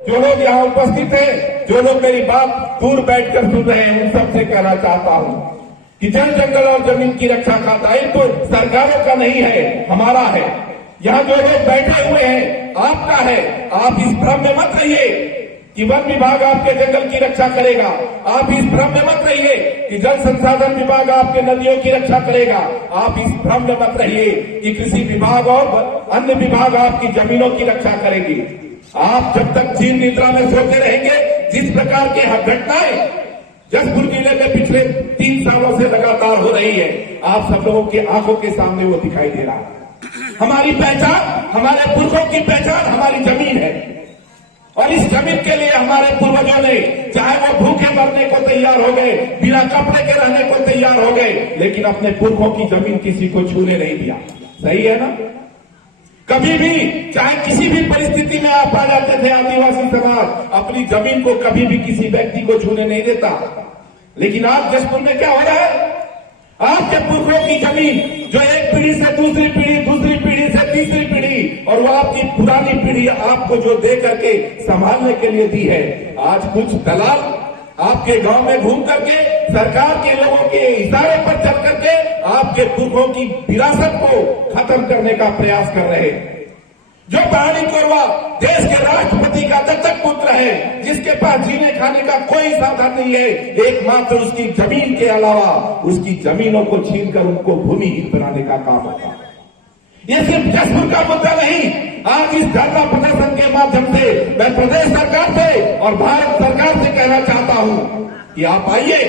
जो लोग यहाँ उपस्थित हैं, जो लोग मेरी बात दूर बैठकर सुन रहे हैं, उन सबसे कहना चाहता हूँ कि जल जंगल और जमीन की रक्षा का दायित्व तो सरकारों का नहीं है, हमारा है। यहाँ जो लोग बैठे हुए हैं, आपका है। आप इस भ्रम में मत रहिए कि वन विभाग आपके जंगल की रक्षा करेगा। आप इस भ्रम में मत रहिए कि जल संसाधन विभाग आपके नदियों की रक्षा करेगा। आप इस भ्रम में मत रहिए कि कृषि विभाग और अन्य विभाग आपकी जमीनों की रक्षा करेंगे। आप जब तक जीवन निद्रा में सोते रहेंगे, जिस प्रकार की घटनाएं जसपुर जिले में पिछले 3 सालों से लगातार हो रही है, आप सब लोगों की आंखों के सामने वो दिखाई दे रहा है। हमारी पहचान, हमारे पुरखों की पहचान हमारी जमीन है, और इस जमीन के लिए हमारे पूर्वजों ने, चाहे वो भूखे मरने को तैयार हो गए, बिना कपड़े के रहने को तैयार हो गए, लेकिन अपने पुरखों की जमीन किसी को छूने नहीं दिया। सही है ना? कभी भी, चाहे किसी भी परिस्थिति में आप आ जाते थे, आदिवासी समाज अपनी जमीन को कभी भी किसी व्यक्ति को छूने नहीं देता। लेकिन आज जसपुर में क्या हो रहा है? आपके पुरखों की जमीन जो एक पीढ़ी से दूसरी पीढ़ी, दूसरी पीढ़ी से तीसरी पीढ़ी, और वो आपकी पुरानी पीढ़ी आपको जो दे करके संभालने के लिए दी है, आज कुछ दलाल आपके गांव में घूम करके सरकार के लोगों के इशारे पर चल करके आपके पुरखों की विरासत को खत्म करने का प्रयास कर रहे हैं। जो पहाड़ी कोरवा देश के राष्ट्रपति का दत्तक पुत्र है, जिसके पास जीने खाने का कोई साधन नहीं है, एकमात्र उसकी जमीन के अलावा उसकी जमीनों को छीनकर उनको भूमिहीन बनाने का काम होता है। ये सिर्फ जसपुर का मुद्दा नहीं। आज इस धरना प्रदर्शन के माध्यम से मैं प्रदेश सरकार से और भारत सरकार से कहना चाहता हूं कि आप आइए,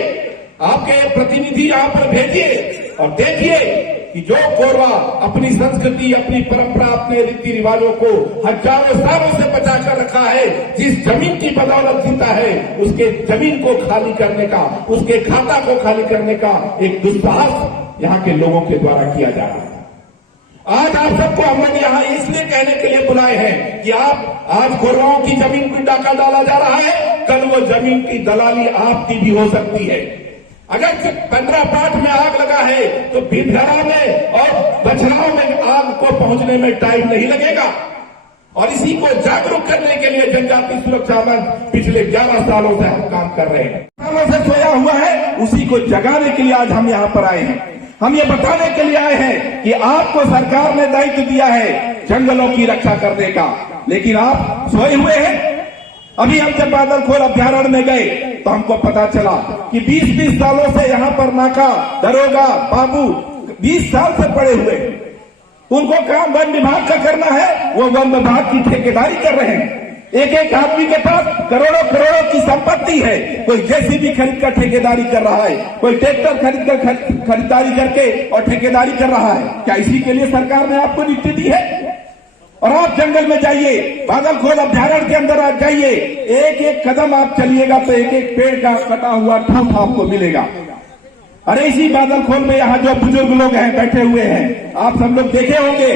आपके प्रतिनिधि यहां पर भेजिए और देखिए कि जो कोरवा अपनी संस्कृति, अपनी परंपरा, अपने रीति रिवाजों को हजारों सालों से बचाकर रखा है, जिस जमीन की बदौलत जीता है, उसके जमीन को खाली करने का, उसके खाता को खाली करने का एक दुस्साहस यहाँ के लोगों के द्वारा किया जा रहा है। आज आप सबको हमने यहाँ इसलिए कहने के लिए बुलाए हैं कि आप आज कोरवाओं की जमीन को डाका डाला जा रहा है, कल वो जमीन की दलाली आपकी भी हो सकती है। अगर 15 पाठ में आग लगा है तो भिंडरा में और बछराओं में आग को पहुंचने में टाइम नहीं लगेगा। और इसी को जागरूक करने के लिए जनजाति सुरक्षा मंच पिछले 11 सालों से हम काम कर रहे हैं। सालों से सोया हुआ है, उसी को जगाने के लिए आज हम यहाँ पर आए हैं। हम ये बताने के लिए आए हैं कि आपको सरकार ने दायित्व दिया है जंगलों की रक्षा करने का, लेकिन आप सोए हुए हैं। अभी हम जब बादलखोल अभ्यारण्य में गए तो हमको पता चला कि 20-20 सालों से यहाँ पर नाका, दरोगा, बाबू 20 साल से पड़े हुए, उनको काम वन विभाग का करना है, वो वन विभाग की ठेकेदारी कर रहे हैं। एक एक आदमी के पास करोड़ों करोड़ों की संपत्ति है। कोई जेसीबी खरीद कर ठेकेदारी कर रहा है, कोई ट्रैक्टर खरीद कर खरीदारी करके और ठेकेदारी कर रहा है। क्या इसी के लिए सरकार ने आपको नियुक्ति दी है? और आप जंगल में जाइए, बादलखोल अभ्यारण्य के अंदर आप जाइए, एक एक कदम आप चलिएगा तो एक एक पेड़ का कटा हुआ ठूंठ आपको मिलेगा। अरे इसी बादलखोल में यहाँ जो बुजुर्ग लोग हैं, बैठे हुए हैं, आप सब लोग देखे होंगे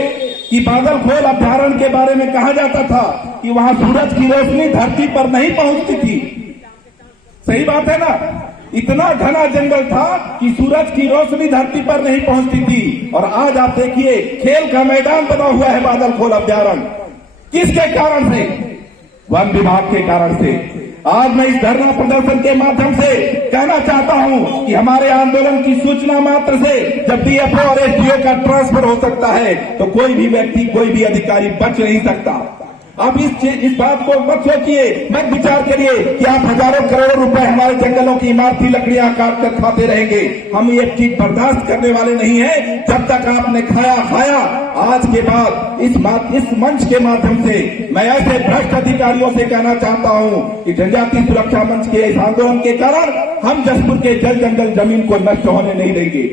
कि बादलखोल अभ्यारण्य के बारे में कहा जाता था कि वहां सूरज की रोशनी धरती पर नहीं पहुंचती थी। सही बात है ना? इतना घना जंगल था कि सूरज की रोशनी धरती पर नहीं पहुंचती थी। और आज आप देखिए, खेल का मैदान बना हुआ है बादलखोल अभ्यारण्य। किसके कारण से? वन विभाग के कारण से। आज मैं इस धरना प्रदर्शन के माध्यम से कहना चाहता हूं कि हमारे आंदोलन की सूचना मात्र से जब डीएफओ और एसडीओ का ट्रांसफर हो सकता है तो कोई भी व्यक्ति, कोई भी अधिकारी बच नहीं सकता। आप इस बात को मत सोचिए, मत विचार करिए कि आप हजारों करोड़ों रुपए हमारे जंगलों की इमारती लकड़ियां काट कर खाते रहेंगे। हम ये चीज बर्दाश्त करने वाले नहीं हैं। जब तक आपने खाया। आज के बाद इस मंच के माध्यम से मैं ऐसे भ्रष्ट अधिकारियों से कहना चाहता हूं कि जनजाति सुरक्षा मंच के इस आंदोलन के कारण हम जसपुर के जल जंगल जमीन को नष्ट होने नहीं देंगे।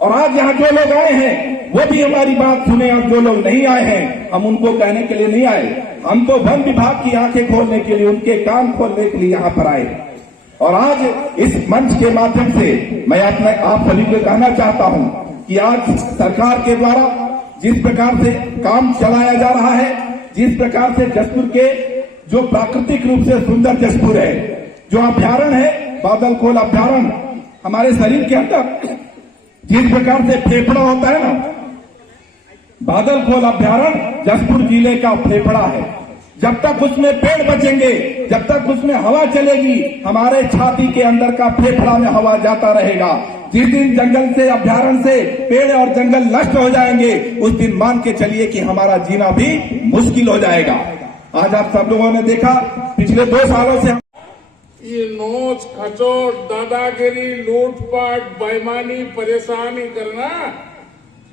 और आज यहाँ जो लोग आए हैं वो भी हमारी बात सुने, और जो लोग नहीं आए हैं हम उनको कहने के लिए नहीं आए। हम तो वन विभाग की आंखें खोलने के लिए, उनके कान खोलने के लिए यहाँ पर आए। और आज इस मंच के माध्यम से मैं आप सभी को कहना चाहता हूँ कि आज सरकार के द्वारा जिस प्रकार से काम चलाया जा रहा है, जिस प्रकार से जसपुर के जो प्राकृतिक रूप से सुंदर जसपुर है, जो अभ्यारण्य है बादलखोल अभ्यारण्य, हमारे शरीर के अंदर जिस प्रकार से फेफड़ा होता है ना, बादलखोल अभ्यारण्य जसपुर जिले का फेफड़ा है। जब तक उसमें पेड़ बचेंगे, जब तक उसमें हवा चलेगी, हमारे छाती के अंदर का फेफड़ा में हवा जाता रहेगा। जिस दिन जंगल से, अभ्यारण्य से पेड़ और जंगल नष्ट हो जाएंगे, उस दिन मान के चलिए कि हमारा जीना भी मुश्किल हो जाएगा। आज आप सब लोगों ने देखा पिछले 2 सालों से ये नोच खचोट, दादागिरी, लूटपाट, बेईमानी, परेशानी करना,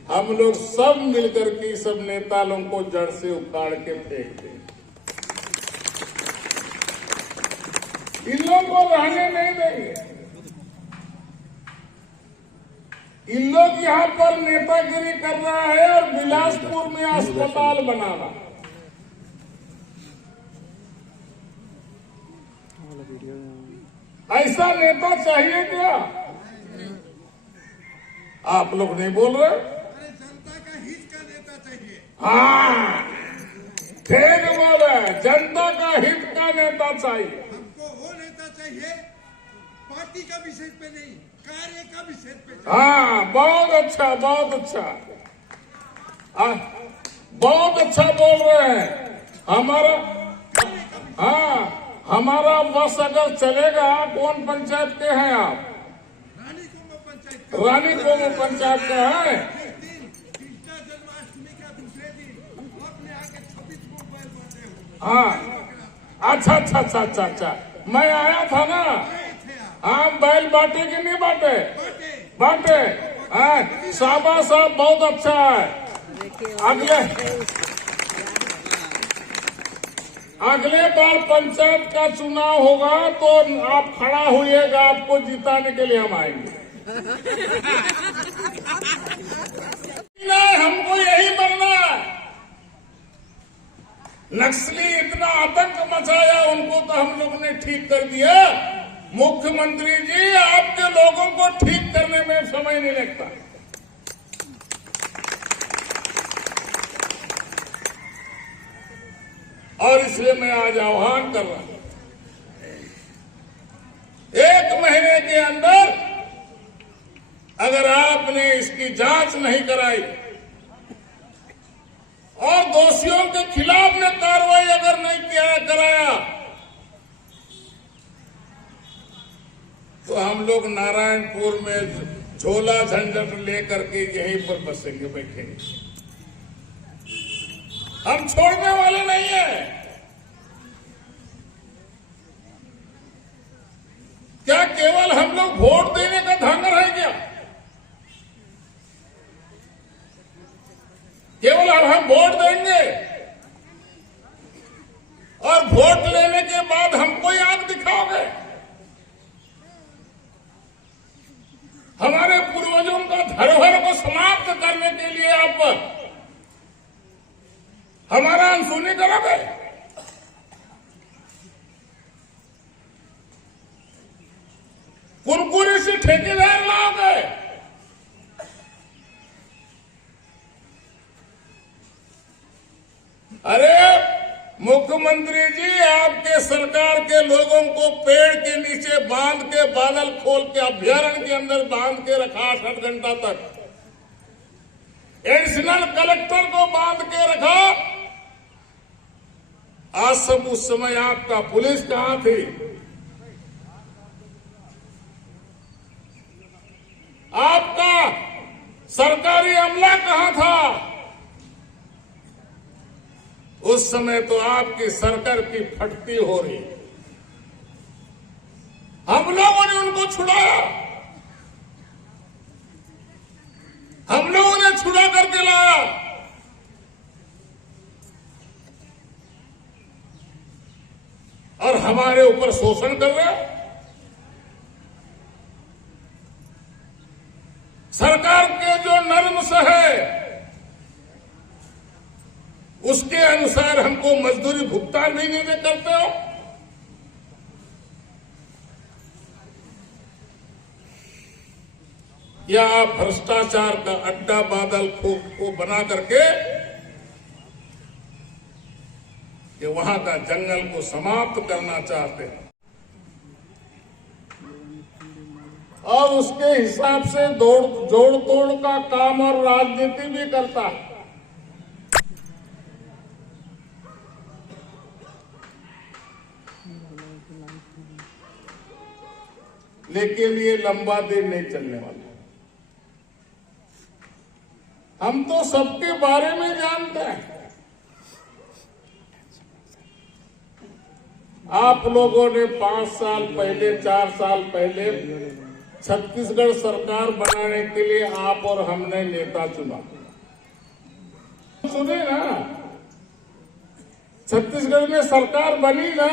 हम लोग सब मिलकर के सब नेता लोगों को जड़ से उखाड़ के फेंक दें। इन लोगों को रहने नहीं देंगे। इन लोग यहाँ पर नेतागिरी कर रहा है और बिलासपुर में अस्पताल बना रहा है। ऐसा नेता चाहिए क्या? आप लोग नहीं बोल रहे? अरे जनता का हित का नेता चाहिए। हाँ, ठीक बोले, जनता का हित का नेता चाहिए। हमको वो नेता चाहिए पार्टी का विषय पे नहीं, कार्य का विषय पे चाहिए। हाँ, बहुत अच्छा, बहुत अच्छा, बहुत अच्छा बोल रहे हैं। हमारा, हाँ, हमारा बस अगर चलेगा। कौन पंचायत के हैं आप? रानी को पंचायत। रानी को पंचायत के हैं। कृष्णा जन्माष्टमी का दूसरे दिन आपने आके 26 को बैल बांटे हो। हाँ, अच्छा। मैं आया था ना। हाँ, बैल बांटे कि नहीं बांटे? बांटे। हाँ, शाबाश साहब, बहुत अच्छा है। अगले बार पंचायत का चुनाव होगा तो आप खड़ा होइएगा, आपको जिताने के लिए हम आएंगे। नहीं, हमको यही बनना है। नक्सली इतना आतंक मचाया, उनको तो हम लोगों ने ठीक कर दिया। मुख्यमंत्री जी, आपके लोगों को ठीक करने में समय नहीं लगता। और इसलिए मैं आज आह्वान कर रहा हूं, 1 महीने के अंदर अगर आपने इसकी जांच नहीं कराई और दोषियों के खिलाफ में कार्रवाई अगर नहीं कराया, तो हम लोग नारायणपुर में झोला झंझट लेकर के यहीं पर बसेंगे, बैठेंगे। हम छोड़ने वाले नहीं हैं। क्या केवल हम लोग वोट देने का धांगर है क्या? केवल हम वोट देंगे और वोट लेने के बाद हमको याद दिखाओगे? हमारे पूर्वजों का धरोहर को समाप्त करने के लिए आप हमारा अनसुनी करोगे? कुरकुरी से ठेकेदार लाओगे? अरे मुख्यमंत्री जी, आपके सरकार के लोगों को पेड़ के नीचे बांध के, बादल खोल के, अभ्यारण्य के अंदर बांध के रखा 8 घंटा तक। एडिशनल कलेक्टर को बांध के रखा। आज सब उस समय आपका पुलिस कहां थी? आपका सरकारी अमला कहां था? उस समय तो आपकी सरकार की फटती हो रही। हम लोगों ने उनको छुड़ाया, हम लोगों ने छुड़ा करके लाया। और हमारे ऊपर शोषण कर रहे हैं। सरकार के जो नर्म से है उसके अनुसार हमको मजदूरी भुगतान भी नहीं करते हो। या आप भ्रष्टाचार का अड्डा बादल को बना करके कि वहां का जंगल को समाप्त करना चाहते हैं और उसके हिसाब से जोड़ तोड़ का काम और राजनीति भी करता है। लेकिन ये लंबा दिन नहीं चलने वाला। हम तो सबके बारे में जानते हैं। आप लोगों ने 5 साल पहले, 4 साल पहले छत्तीसगढ़ सरकार बनाने के लिए आप और हमने नेता चुना। सुने ना, छत्तीसगढ़ में सरकार बनी ना,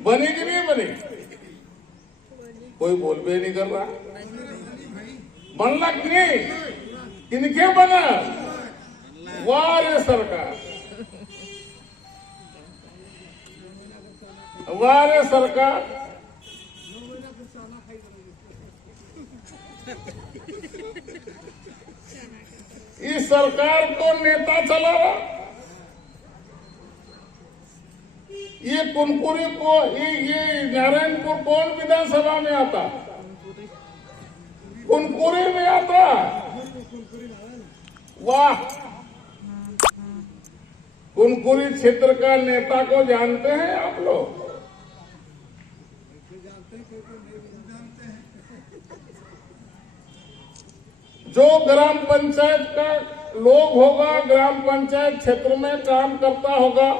बनी कि नहीं बनी? कोई बोल भी नहीं कर रहा। बनला कि नहीं? किनके बना? वाह रे सरकार, वाह रे सरकार। इस सरकार को नेता चला रहा। ये कुनकुरी को, ये नारायणपुर कौन विधानसभा में आता? कुनकुरी में आता। वाह, कुनकुरी क्षेत्र का नेता को जानते हैं आप लोग? जो ग्राम पंचायत का लोग होगा, ग्राम पंचायत क्षेत्र में काम करता होगा,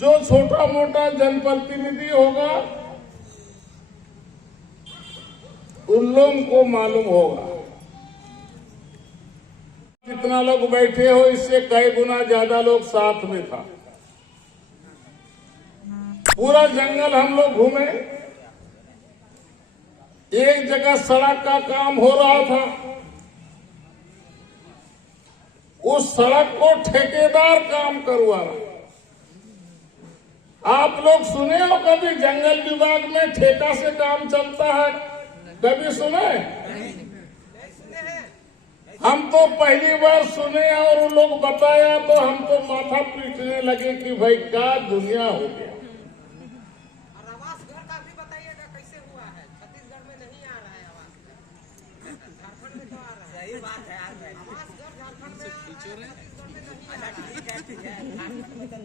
जो छोटा मोटा जनप्रतिनिधि होगा, उन लोगों को मालूम होगा। जितना लोग बैठे हो, इससे कई गुना ज्यादा लोग साथ में था। पूरा जंगल हम लोग घूमे। एक जगह सड़क का काम हो रहा था, उस सड़क को ठेकेदार काम करवा रहा। आप लोग सुने हो कभी जंगल विभाग में ठेका से काम चलता है? कभी सुने? हम तो पहली बार सुने और उन लोग बताया तो हम तो माथा पीटने लगे कि भाई क्या दुनिया हो गया। और आवास घर का भी बताइएगा कैसे हुआ है? छत्तीसगढ़ में नहीं आ रहा है आवास घर, झारखंड में तो आ रहा है। सही बात है, आवास घर झारखंड में, छत्तीसगढ़ में नहीं आ रहा है।